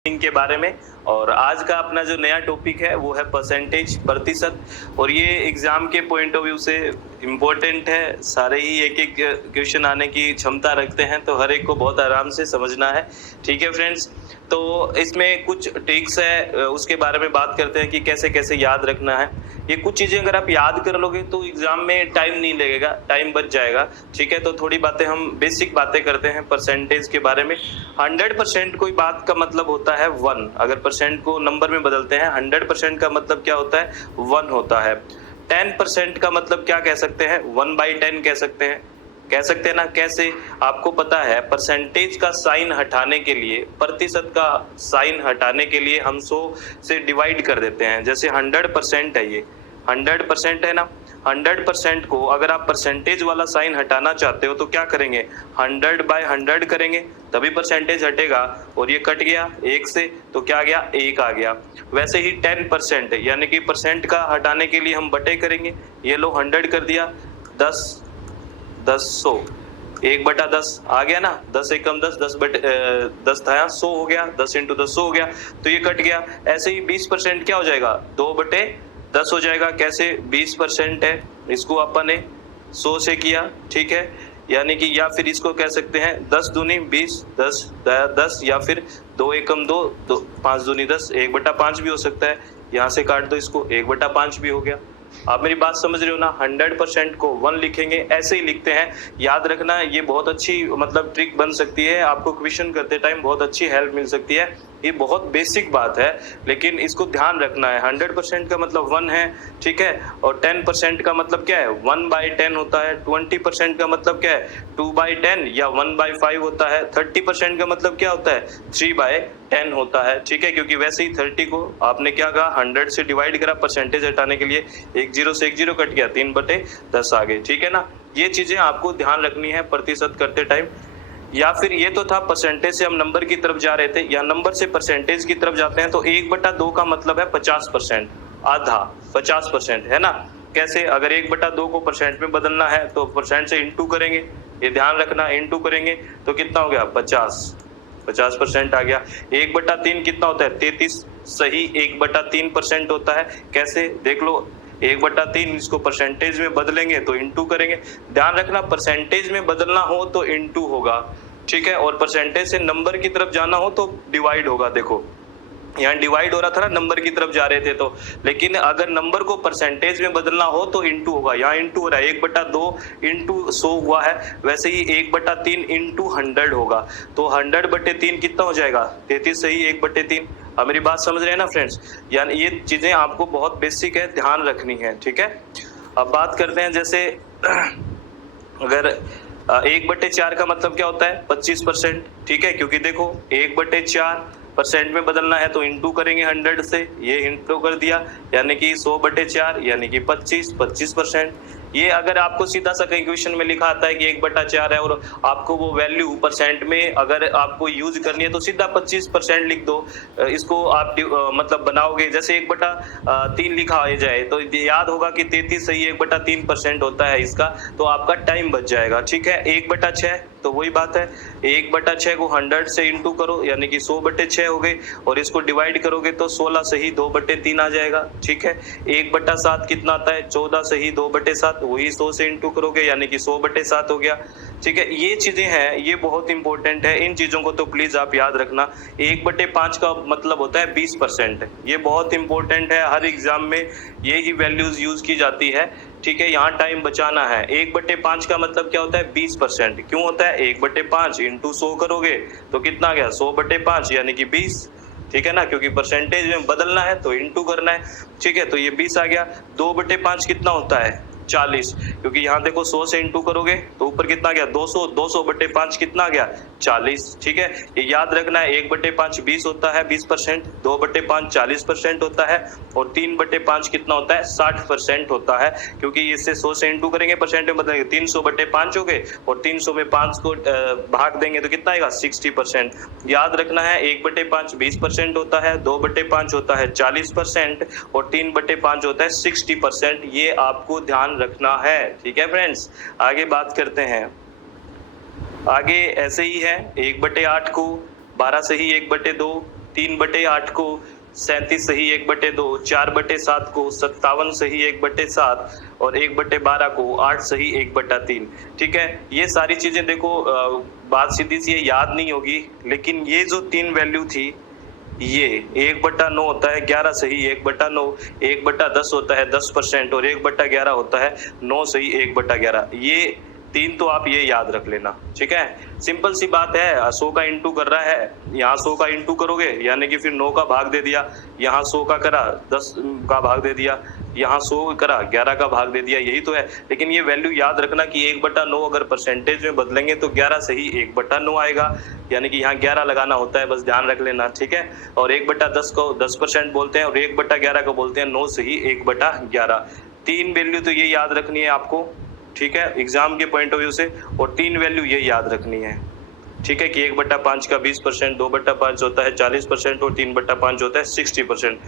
के बारे में। और आज का अपना जो नया टॉपिक है वो है परसेंटेज, प्रतिशत। और ये एग्जाम के पॉइंट ऑफ व्यू से इम्पोर्टेंट है। सारे ही एक एक क्वेश्चन आने की क्षमता रखते हैं, तो हर एक को बहुत आराम से समझना है। ठीक है फ्रेंड्स, तो इसमें कुछ ट्रिक्स है, उसके बारे में बात करते हैं कि कैसे कैसे याद रखना है। ये कुछ चीजें अगर आप याद कर लोगे तो एग्जाम में टाइम नहीं लगेगा, टाइम बच जाएगा। ठीक है, तो थोड़ी बातें हम बेसिक बातें करते हैं परसेंटेज के बारे में। 100% कोई बात का मतलब होता है 1। अगर परसेंट को नंबर में बदलते हैं, 100% का मतलब क्या होता है? 1 होता है। 10% का मतलब क्या कह सकते हैं? 1/10 कह सकते हैं। कह सकते हैं ना? कैसे? आपको पता है परसेंटेज का साइन हटाने के लिए, प्रतिशत का साइन हटाने के लिए हम 100 से डिवाइड कर देते हैं। जैसे 100% है, ये 100% है ना। 100% को अगर आप परसेंटेज वाला साइन हटाना चाहते हो तो क्या करेंगे? 100/100 करेंगे, तभी परसेंटेज हटेगा। और ये कट गया 1 से, तो क्या गया? 1 आ गया। वैसे ही 10% है, यानी कि परसेंट का हटाने के लिए हम बटे करेंगे। ये लो 100 कर दिया, 10 100, 1/10 आ गया ना। 10 एकम 10, 10 था, 100 हो गया, 10 × 10 100 हो गया, तो ये कट गया। ऐसे ही 20% क्या हो जाएगा? 2/10 हो जाएगा। कैसे? 20% है, इसको अपन ने 100 से किया। ठीक है, यानी कि या फिर इसको कह सकते हैं 10 दूनी 20, 10 10, या फिर 2 एकम 2, 5 दूनी 10, 1/5 भी हो सकता है। यहाँ से काट दो इसको, 1/5 भी हो गया। आप मेरी बात समझ रहे हो ना? 100% को 1 लिखेंगे, ऐसे ही लिखते हैं। याद रखना, ये बहुत अच्छी मतलब ट्रिक बन सकती है, आपको क्वेश्चन करते टाइम बहुत अच्छी हेल्प मिल सकती है। ये बहुत बेसिक बात है, लेकिन इसको ध्यान रखना है। 100% का मतलब 1 है, ठीक है। और 10% का मतलब क्या है? 1/10 होता है। 20% का मतलब क्या है? 2/10 या 1/5 होता है। 30% का मतलब क्या होता है? 3/10 होता है। ठीक है, क्योंकि वैसे ही 30 को आपने क्या कहा? 100 से डिवाइड करा परसेंटेज हटाने के लिए, 1 0 से 1 0 कट गया, 3/10 आ गए। ठीक है ना, ये चीजें आपको ध्यान रखनी है प्रतिशत करते टाइम। या फिर ये तो था परसेंटेज से हम नंबर की तरफ जा रहे थे, या नंबर से परसेंटेज की तरफ जाते हैं तो 1/2 का मतलब है 50%, आधा 50% है ना। कैसे? अगर 1/2 को परसेंट में बदलना है तो परसेंट से इंटू करेंगे, ये ध्यान रखना। इंटू करेंगे तो कितना हो गया? 50% आ गया। 1/3 कितना होता है? 33, सही 1/3% होता है। कैसे? देख लो, 1/3 इसको परसेंटेज में बदलेंगे तो इंटू करेंगे। ध्यान रखना, परसेंटेज में बदलना हो तो इंटू होगा, ठीक है। और परसेंटेज से नंबर की तरफ जाना हो तो डिवाइड होगा। देखो यहाँ डिवाइड हो रहा था ना, नंबर की तरफ जा रहे थे तो, लेकिन अगर नंबर को परसेंटेज में बदलना हो तो इंटू होगा। यहाँ इंटू हो रहा है, 1/2 इंटू 100 हुआ है। वैसे ही 1/3 इंटू 100 होगा, तो 100/3 कितना हो जाएगा? 33, सही 1/3। अब मेरी बात समझ रहे हैं ना फ्रेंड्स? यानी ये चीजें आपको बहुत बेसिक है, ध्यान रखनी है। ठीक है, अब बात करते हैं जैसे अगर 1/4 का मतलब क्या होता है? 25%। ठीक है, क्योंकि देखो 1/4% में बदलना है तो इंटू करेंगे 100 से, ये इंटू कर दिया, यानी कि 100/4 यानी कि 25%। ये अगर आपको सीधा सा कहीं क्वेश्चन में लिखा आता है कि 1/4 है और आपको वो वैल्यू परसेंट में अगर आपको यूज करनी है तो सीधा 25% लिख दो। इसको आप मतलब बनाओगे, जैसे 1/3 लिखा आ जाए तो याद होगा कि 33 सही 1/3% होता है इसका, तो आपका टाइम बच जाएगा। ठीक है, 1/6 तो वही बात है, 1/6 को 100 से इंटू करो, यानी कि 100/6 हो गए, और इसको डिवाइड करोगे तो 16 सही 2/3 आ जाएगा। ठीक है, 1/7 कितना आता है? 14 सही 2/7, वही 100 से इंटू करोगे, यानी कि 100/7 हो गया। ठीक है, ये चीजें हैं, ये बहुत इंपॉर्टेंट है, इन चीजों को तो प्लीज आप याद रखना। 1/5 का मतलब होता है 20%, ये बहुत इंपॉर्टेंट है, हर एग्जाम में ये ही वैल्यूज यूज की जाती है। ठीक है, यहाँ टाइम बचाना है। 1/5 का मतलब क्या होता है? 20%। क्यों होता है? 1/5 इंटू 100 करोगे तो कितना गया? 100/5 यानी कि 20। ठीक है ना, क्योंकि परसेंटेज में बदलना है तो इंटू करना है। ठीक है, तो ये 20 आ गया। 2/5 कितना होता है? 40, क्योंकि यहाँ देखो 100 से इंटू करोगे तो ऊपर कितना गया? 200, 200/5 कितना गया? 40। ठीक है, ये याद रखना है। 1/5 20 होता है 20%, 2/5 40% होता है, और 3/5 कितना होता है? 60% होता है, क्योंकि इससे 100 से इंटू करेंगे परसेंट में बदलेंगे, 300/5 हो गए, और 300 में 5 को भाग देंगे तो कितना आएगा? 60%। याद रखना है, 1/5 20% होता है, 2/5 होता है 40%, और 3/5 होता है 60%। ये आपको ध्यान रखना है। ठीक है फ्रेंड्स, आगे बात करते हैं। आगे ऐसे ही है, 1/8 को 12 से ही 1/2, 3/8 को 37 सही 1/2, 4/7 को 57 सही 1/7 और 1/12 को 8 सही 1/3। ठीक है, ये सारी चीजें देखो बात सीधी सी है, याद नहीं होगी, लेकिन ये जो 3 वैल्यू थी, ये 1/9 होता है 11 सही 1/9, 1/10 होता है 10% और 1/11 होता है 9 सही 1/11। ये 3 तो आप ये याद रख लेना। ठीक है, सिंपल सी बात है, 100 का इंटू कर रहा है, यहाँ 100 का इंटू करोगे यानी कि फिर 9 का भाग दे दिया, यहाँ 100 का करा 10 का भाग दे दिया, यहाँ 100 करा 11 का भाग दे दिया, यही तो है। लेकिन ये वैल्यू याद रखना कि 1/9 अगर परसेंटेज में बदलेंगे तो 11 सही 1/9 आएगा, यानी कि यहाँ 11 लगाना होता है, बस ध्यान रख लेना। ठीक है, और 1/10 को 10% बोलते हैं और 1/11 को बोलते हैं 9 सही 1/11। 3 वैल्यू तो ये याद रखनी है आपको। ठीक है, एग्जाम के पॉइंट ऑफ व्यू से, और 3 वैल्यू ये याद रखनी है। ठीक है, कि 1/5 का 20%, 2/5 होता है 40% और 3/5 होता है 60%।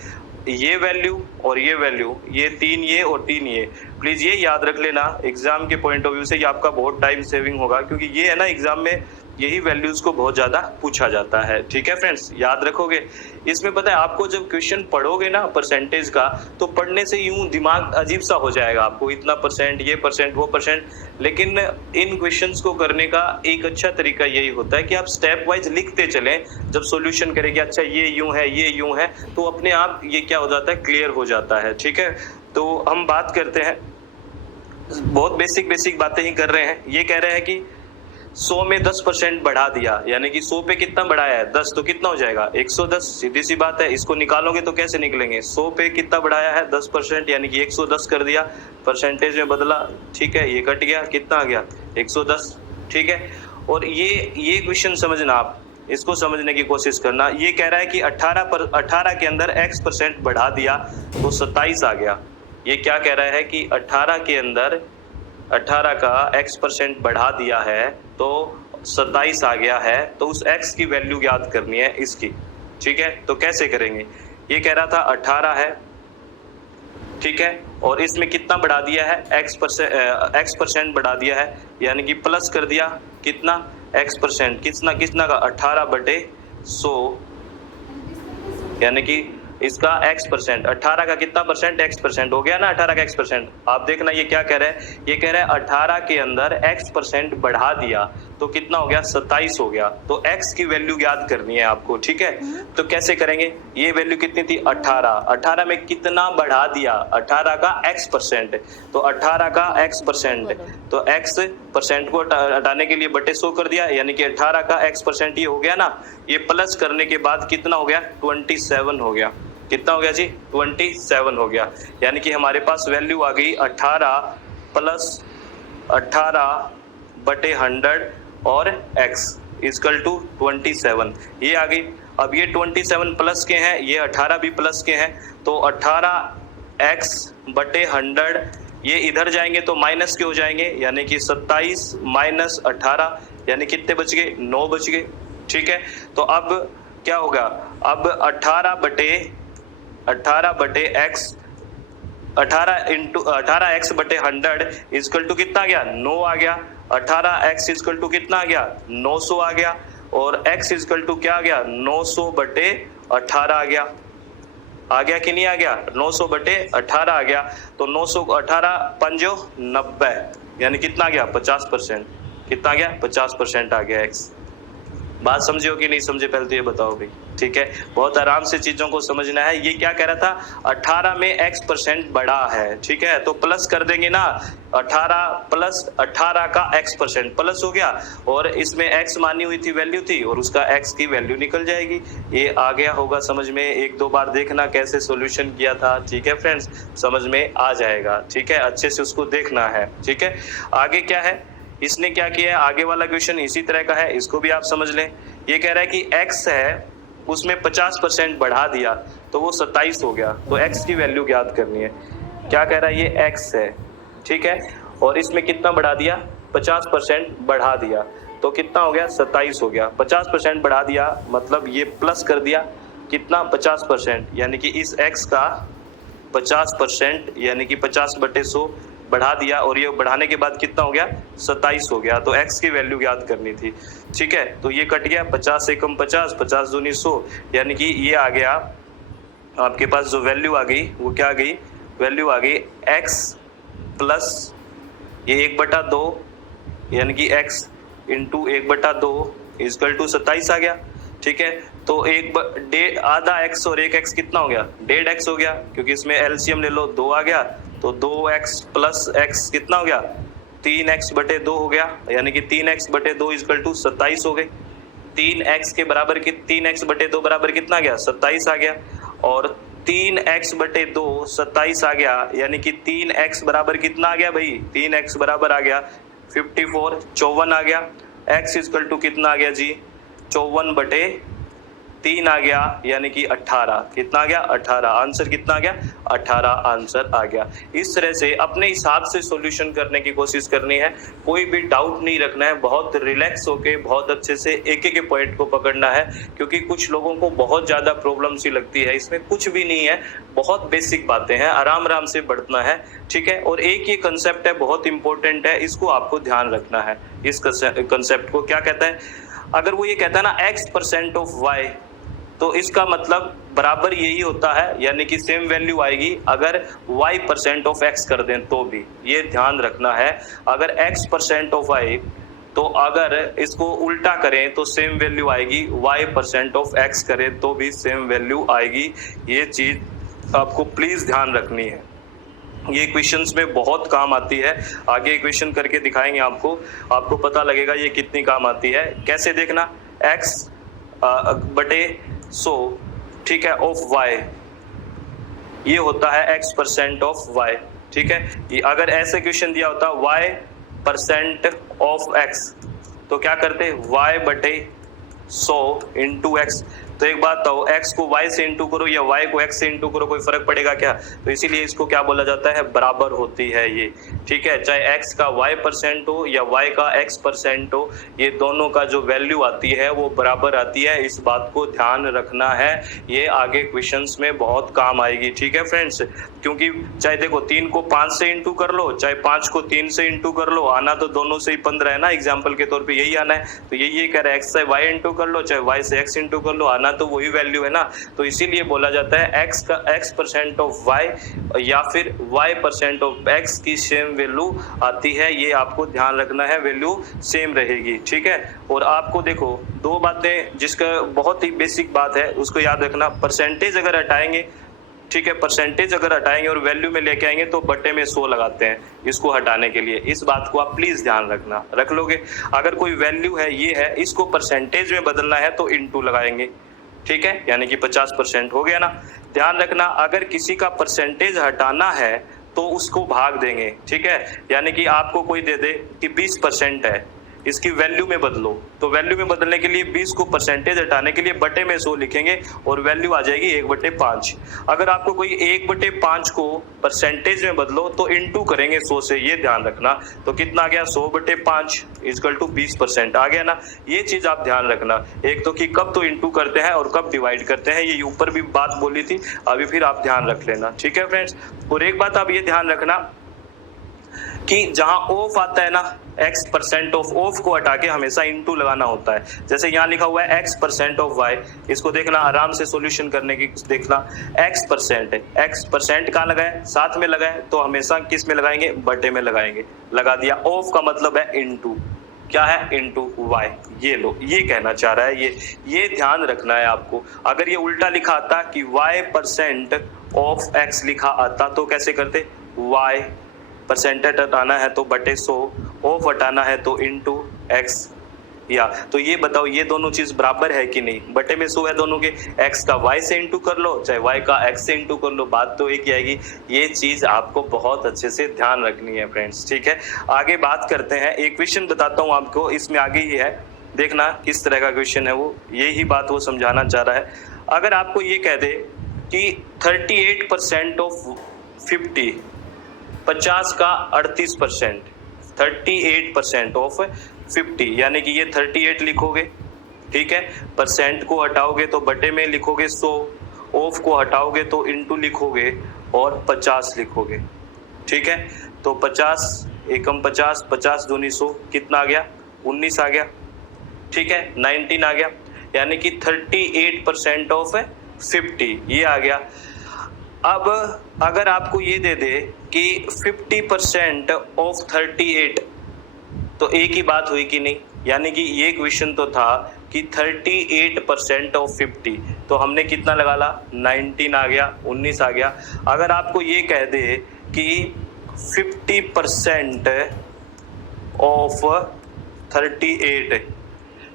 ये वैल्यू और ये वैल्यू, ये 3 ये और 3 ये, प्लीज ये याद रख लेना। एग्जाम के पॉइंट ऑफ व्यू से ये आपका बहुत टाइम सेविंग होगा, क्योंकि ये है ना एग्जाम में यही वैल्यूज को बहुत ज्यादा पूछा जाता है। ठीक है फ्रेंड्स, याद रखोगे। इसमें पता है आपको जब क्वेश्चन पढ़ोगे ना परसेंटेज का, तो पढ़ने से यूं दिमाग अजीब सा हो जाएगा, आपको इतना परसेंट, ये परसेंट, वो परसेंट। लेकिन इन क्वेश्चंस को करने का एक अच्छा तरीका यही होता है कि आप स्टेप वाइज लिखते चलें। जब सॉल्यूशन करेंगे, अच्छा ये यूं है, ये यूं है, तो अपने आप ये क्या हो जाता है, क्लियर हो जाता है। ठीक है, तो हम बात करते हैं, बहुत बेसिक बातें ही कर रहे हैं। ये कह रहे हैं कि 100 में 10% बढ़ा दिया, यानी कि 100 पे कितना बढ़ाया है 10, तो कितना हो जाएगा 110। सीधी सी बात है, इसको निकालोगे तो कैसे निकलेंगे, 100 पे कितना बढ़ाया है 10%, यानी कि 110 कर दिया, परसेंटेज में बदला। ठीक है, ये कट गया, कितना आ गया 110। ठीक है, और ये क्वेश्चन समझना, आप इसको समझने की कोशिश करना। ये कह रहा है कि 18 के अंदर x% बढ़ा दिया तो 27 आ गया। ये क्या कह रहा है कि 18 के अंदर 18 का x% बढ़ा दिया है तो 27 आ गया है, तो उस x की वैल्यू याद करनी है इसकी। ठीक है, तो कैसे करेंगे, ये कह रहा था 18 है, ठीक है, और इसमें कितना बढ़ा दिया है x% बढ़ा दिया है, यानी कि प्लस कर दिया कितना x%, कितना का 18/100, यानी कि इसका x%, 18 का कितना परसेंट x% हो गया ना, 18 का x%। आप देखना ये क्या कह रहा है, ये कह रहा है 18 के अंदर x% बढ़ा दिया तो कितना हो गया 27 हो गया। तो x की वैल्यू याद करनी है आपको। ठीक है, तो कैसे करेंगे, ये वैल्यू कितनी थी 18 में कितना बढ़ा दिया 18 का x%, तो 18 का x%, तो x% को हटाने के लिए बटे 100 कर दिया, यानी कि 18 का x% ये हो गया ना, ये प्लस करने के बाद कितना हो गया 27 हो गया। कितना हो गया जी 27 हो गया, यानी कि हमारे पास वैल्यू आ गई 18 प्लस 18/100 और x इक्वल टू 27, ये आ गई। अब ये 27 प्लस के हैं, ये 18 भी प्लस के हैं, तो 18x/100 ये इधर जाएंगे तो माइनस के हो जाएंगे, यानी कि 27 माइनस 18, यानी कितने बच गए 9 बच गए। ठीक है, तो अब क्या होगा, अब 18x/100 इक्वल टू कितना आ गया 9 आ गया। 18x इक्वल टू कितना आ गया 900 आ गया, और x इक्वल टू क्या आ गया 900/18 आ गया कि नहीं आ गया 900/18 आ गया। तो 918 पंजो 90, यानी कितना आ गया 50%, कितना आ गया 50% आ गया x। बात समझे हो कि नहीं समझे, पहले तो ये बताओ भाई। ठीक है, बहुत आराम से चीजों को समझना है। ये क्या कह रहा था 18 में x% बढ़ा है, ठीक है, तो प्लस कर देंगे ना, 18 प्लस 18 का x% प्लस हो गया, और इसमें x मानी हुई थी वैल्यू थी, और उसका x की वैल्यू निकल जाएगी। ये आ गया होगा समझ में, 1-2 बार देखना कैसे सॉल्यूशन किया था। ठीक है फ्रेंड्स, समझ में आ जाएगा। ठीक है, अच्छे से उसको देखना है। ठीक है, आगे क्या है, इसने क्या किया है, आगे वाला क्वेश्चन इसी तरह का है, इसको भी आप समझ लें। ये कह रहा है कि x है, उसमें 50% बढ़ा दिया तो वो 27 हो गया, तो x की वैल्यू याद करनी है। क्या कह रहा है, ये x है, ठीक है, और इसमें कितना बढ़ा दिया 50% बढ़ा दिया तो कितना हो गया 27 हो गया। 50% बढ़ा दिया मतलब ये प्लस कर दिया कितना 50%, यानी कि इस x का 50%, यानी कि 50/100 बढ़ा दिया और ये बढ़ाने के बाद कितना हो गया 27 हो गया। तो x की वैल्यू याद करनी थी, ठीक है। तो ये कट गया, 50 से कम 50, 50 दूनी 100, यानी कि ये आ गया आपके पास जो वैल्यू आ गई वो क्या आ गई, वैल्यू आ गई x प्लस ये 1/2 यानी कि x इंटू 1/2 इजकल टू 27 आ गया, ठीक है। तो आधा x और 1x कितना हो गया, 1.5x हो गया, क्योंकि इसमें एलसीएम ले लो, 2 आ गया, तो 2x प्लस x कितना हो गया, 3x/2 हो गया, यानी कि 3x/2 इजकल टू 27 हो गई। 3x के बराबर 3x/2 बराबर कितना आ गया, 27 आ गया, और 3x/2 27 आ गया, यानी कि 3x बराबर कितना आ गया भाई, 3x बराबर आ गया 54, 54 आ गया। x इजकल टू कितना आ गया जी, 54/3 आ गया, यानी कि 18, कितना आ गया 18, आंसर कितना आ गया 18 आंसर आ गया। इस तरह से अपने हिसाब से सॉल्यूशन करने की कोशिश करनी है, कोई भी डाउट नहीं रखना है, बहुत रिलैक्स होके बहुत अच्छे से एक एक पॉइंट को पकड़ना है, क्योंकि कुछ लोगों को बहुत ज्यादा प्रॉब्लम सी लगती है, इसमें कुछ भी नहीं है, बहुत बेसिक बातें हैं, आराम आराम से बढ़ना है, ठीक है। और एक ये कंसेप्ट है बहुत इंपॉर्टेंट है, इसको आपको ध्यान रखना है। इस कंसेप्ट को क्या कहता है, अगर वो ये कहता है ना x% ऑफ y, तो इसका मतलब बराबर यही होता है, यानी कि सेम वैल्यू आएगी अगर y% ऑफ x कर दें तो भी, ये ध्यान रखना है। अगर x% ऑफ y, तो अगर इसको उल्टा करें तो सेम वैल्यू आएगी, y% ऑफ x करें तो भी सेम वैल्यू आएगी। ये चीज आपको प्लीज ध्यान रखनी है, ये क्वेश्चंस में बहुत काम आती है। आगे क्वेश्चन करके दिखाएंगे आपको, आपको पता लगेगा ये कितनी काम आती है। कैसे देखना, x/100, ठीक है, ऑफ y, ये होता है x% ऑफ y, ठीक है। ये अगर ऐसे क्वेश्चन दिया होता y% ऑफ x, तो क्या करते, y/100 इंटू x। तो एक बात बताओ, x को y से इंटू करो या y को x से इंटू करो, कोई फर्क पड़ेगा क्या? तो इसीलिए इसको क्या बोला जाता है, बराबर होती है ये, ठीक है। चाहे x का y% हो या y का x% हो, ये दोनों का जो वैल्यू आती है वो बराबर आती है, इस बात को ध्यान रखना है, ये आगे क्वेश्चंस में बहुत काम आएगी, ठीक है फ्रेंड्स। क्योंकि चाहे देखो 3 को 5 से इंटू कर लो, चाहे 5 को 3 से इंटू कर लो, आना तो दोनों से ही 15 है ना, एग्जाम्पल के तौर पे यही आना है। तो यही कह रहा है, x से y इंटू कर लो, चाहे y से x इंटू कर लो, आना तो वही वैल्यू है ना। तो इसीलिए बोला जाता है x का x% ऑफ y या फिर y% ऑफ x की सेम वैल्यू आती है, ये आपको ध्यान रखना है, वैल्यू सेम रहेगी, ठीक है। और आपको देखो दो बातें, जिसका बहुत ही बेसिक बात है उसको याद रखना, परसेंटेज अगर हटाएंगे, ठीक है, परसेंटेज अगर हटाएंगे और वैल्यू में लेके आएंगे तो बट्टे में 100 लगाते हैं इसको हटाने के लिए, इस बात को आप प्लीज ध्यान रखना, रख लोगे। अगर कोई वैल्यू है ये है, इसको परसेंटेज में बदलना है तो इनटू लगाएंगे, ठीक है, यानी कि 50% हो गया ना। ध्यान रखना, अगर किसी का परसेंटेज हटाना है तो उसको भाग देंगे, ठीक है। यानी कि आपको कोई दे दे कि 20% है, इसकी वैल्यू में बदलो, तो वैल्यू में बदलने के लिए 20 को परसेंटेज हटाने के लिए बटे में 100 लिखेंगे और वैल्यू आ जाएगी 1/5। अगर आपको कोई 1/5 को परसेंटेज में बदलो तो इनटू करेंगे 100 से, ये ध्यान रखना। तो कितना आ गया, 100/5 इक्वल टू 20% आ गया ना। ये चीज आप ध्यान रखना, एक तो कि कब तो इनटू करते हैं और कब डिवाइड करते हैं, ये ऊपर भी बात बोली थी, अभी फिर आप ध्यान रख लेना, ठीक है फ्रेंड्स। और एक बात आप ये ध्यान रखना कि जहां ऑफ आता है ना, x% ऑफ को हटा के हमेशा इनटू लगाना होता है। जैसे यहाँ लिखा हुआ है x% ऑफ y, इसको देखना, आराम से सॉल्यूशन करने की देखना, x% है, x% कहाँ लगाए, साथ में लगाए, तो हमेशा किस में लगाएंगे, बटे में लगाएंगे, लगा दिया। ऑफ का मतलब है इनटू, क्या है, इनटू y, ये लो, ये कहना चाह रहा है, ये ध्यान रखना है आपको। अगर ये उल्टा लिखा आता कि y% ऑफ x लिखा आता तो कैसे करते, y परसेंटेज हटाना है तो बटे 100, ऑफ हटाना है तो इनटू x, या तो ये बताओ ये दोनों चीज बराबर है कि नहीं, बटे में 100 है दोनों के, x का y से इंटू कर लो चाहे y का x से इंटू कर लो, बात तो एक ही आएगी। ये चीज आपको बहुत अच्छे से ध्यान रखनी है फ्रेंड्स, ठीक है। आगे बात करते हैं, एक क्वेश्चन बताता हूँ आपको, इसमें आगे ही है, देखना किस तरह का क्वेश्चन है, वो यही बात वो समझाना चाह रहा है। अगर आपको ये कह दे कि 38% ऑफ 50 का 38%, 38% ऑफ 50, यानी कि ये 38 लिखोगे, ठीक है, परसेंट को हटाओगे तो बटे में लिखोगे 100, ऑफ को हटाओगे तो इनटू लिखोगे और 50 लिखोगे, ठीक है। तो 50 एकम 50, 50 दूनी 100 कितना आ गया? 19 आ गया, ठीक है। 19 आ गया, यानी कि 38% ऑफ 50 ये आ गया। अब अगर आपको ये दे दे कि 50% ऑफ 38, तो एक ही बात हुई कि नहीं? यानी कि ये क्वेश्चन तो था कि 38% ऑफ 50, तो हमने कितना लगा ला? 19 आ गया, 19 आ गया। अगर आपको ये कह दे कि 50% ऑफ 38,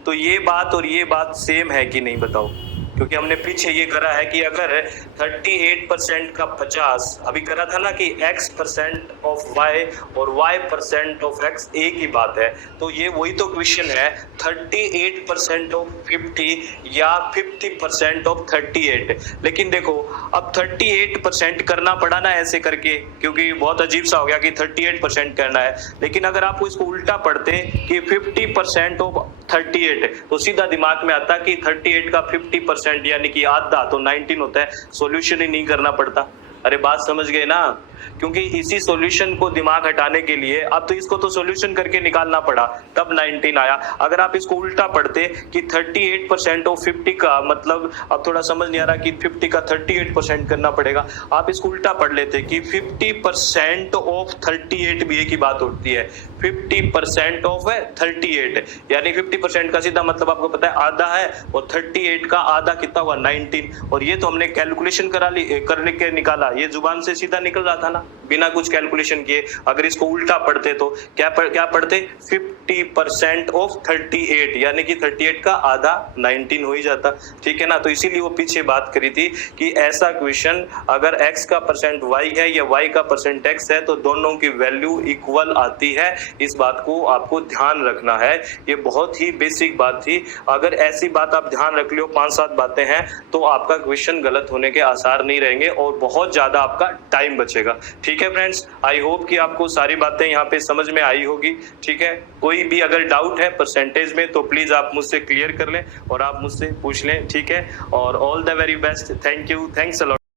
तो ये बात और ये बात सेम है कि नहीं बताओ? क्योंकि हमने पीछे ये करा है कि अगर 38% का 50 अभी करा था ना कि x% ऑफ y और y% ऑफ x एक ही बात है, तो ये वही तो क्वेश्चन है 38% ऑफ 50 या 50% ऑफ 38। लेकिन देखो अब 38% करना पड़ा ना ऐसे करके, क्योंकि बहुत अजीब सा हो गया कि 38% करना है। लेकिन अगर आपको इसको उल्टा पढ़ते कि 50% ऑफ 38, तो सीधा दिमाग में आता कि 38 का 50% यानी कि आधा, तो 19 होता है, सॉल्यूशन ही नहीं करना पड़ता। अरे बात समझ गए ना? क्योंकि इसी सॉल्यूशन को दिमाग हटाने के लिए अब तो इसको तो सॉल्यूशन करके निकालना पड़ा, तब 19 आया। अगर आप इसको उल्टा पढ़ते कि 38% ऑफ 50 का मतलब, अब थोड़ा समझ नहीं आ रहा कि 50 का 38% करना पड़ेगा, आप इसको उल्टा पढ़ लेते कि 50% ऑफ 38 भी एक ही बात होती है, 50% ऑफ 38, यानी 50% का सीधा मतलब आपको पता है आधा है, और 38 का आधा कितना हुआ? 19। और ये तो हमने कैलकुलेशन कर के निकाला, ये जुबान से सीधा निकल रहा था ना, बिना कुछ कैलकुलेशन किए। अगर इसको उल्टा पढ़ते तो क्या पढ़ते? 50% ऑफ 38, यानी कि 38 का आधा 19 हो ही जाता, ठीक है ना? तो इसीलिए वो पीछे बात करी थी कि ऐसा क्वेश्चन अगर x का परसेंट y है या y का परसेंट x है, तो दोनों की वैल्यू इक्वल आती है। इस बात को आपको ध्यान रखना है, ये बहुत ही बेसिक बात थी। अगर ऐसी बात आप ध्यान रख लो, 5-7 बातें हैं, तो आपका क्वेश्चन गलत होने के आसार नहीं रहेंगे और बहुत ज्यादा आपका टाइम बचेगा, ठीक है फ्रेंड्स? आई होप कि आपको सारी बातें यहाँ पे समझ में आई होगी, ठीक है? कोई भी अगर डाउट है परसेंटेज में तो प्लीज आप मुझसे क्लियर कर लें और आप मुझसे पूछ लें, ठीक है? और all the very best, thank you, thanks a lot.